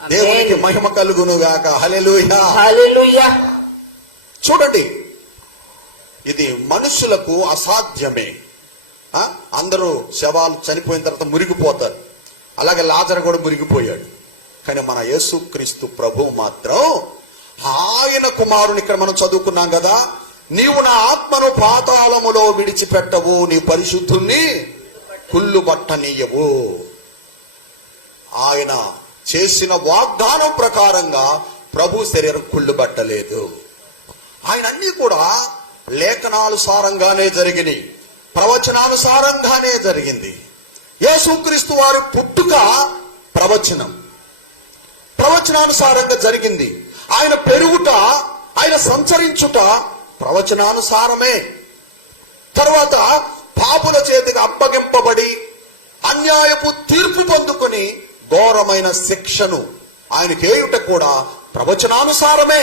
దేవునికి మహిమ కలుగును గాక. హల్లెలూయా, హల్లెలూయా. చూడండి, ఇది మనుషులకు అసాధ్యమే. అందరూ శవాలు చనిపోయిన తర్వాత మురిగిపోతారు. అలాగే లాజరు కూడా మురిగిపోయాడు. కానీ మన యేసుక్రీస్తు ప్రభువు మాత్రం ఆయన కుమారుని, ఇక్కడ మనం చదువుకున్నాం కదా, నీవు నా ఆత్మను పాతాళములో విడిచిపెట్టవు, నీ పరిశుద్ధుణ్ణి కుళ్ళు బట్టనీయవు. ఆయన చేసిన వాగ్దానం ప్రకారంగా ప్రభు శరీరం కుళ్ళు బట్టలేదు. ఆయన అన్ని కూడా లేఖనానుసారంగానే జరిగినాయి, ప్రవచనానుసారంగానే జరిగింది. యేసుక్రీస్తు వారి పుట్టుక ప్రవచనానుసారంగా జరిగింది. ఆయన పెరుగుట, ఆయన సంచరించుట ప్రవచనానుసారమే. తర్వాత పాపుల చేతికి అప్పగింపబడి అన్యాయపు తీర్పు పొందుకొని ఘోరమైన శిక్షను ఆయన చేయుట కూడా ప్రవచనానుసారమే.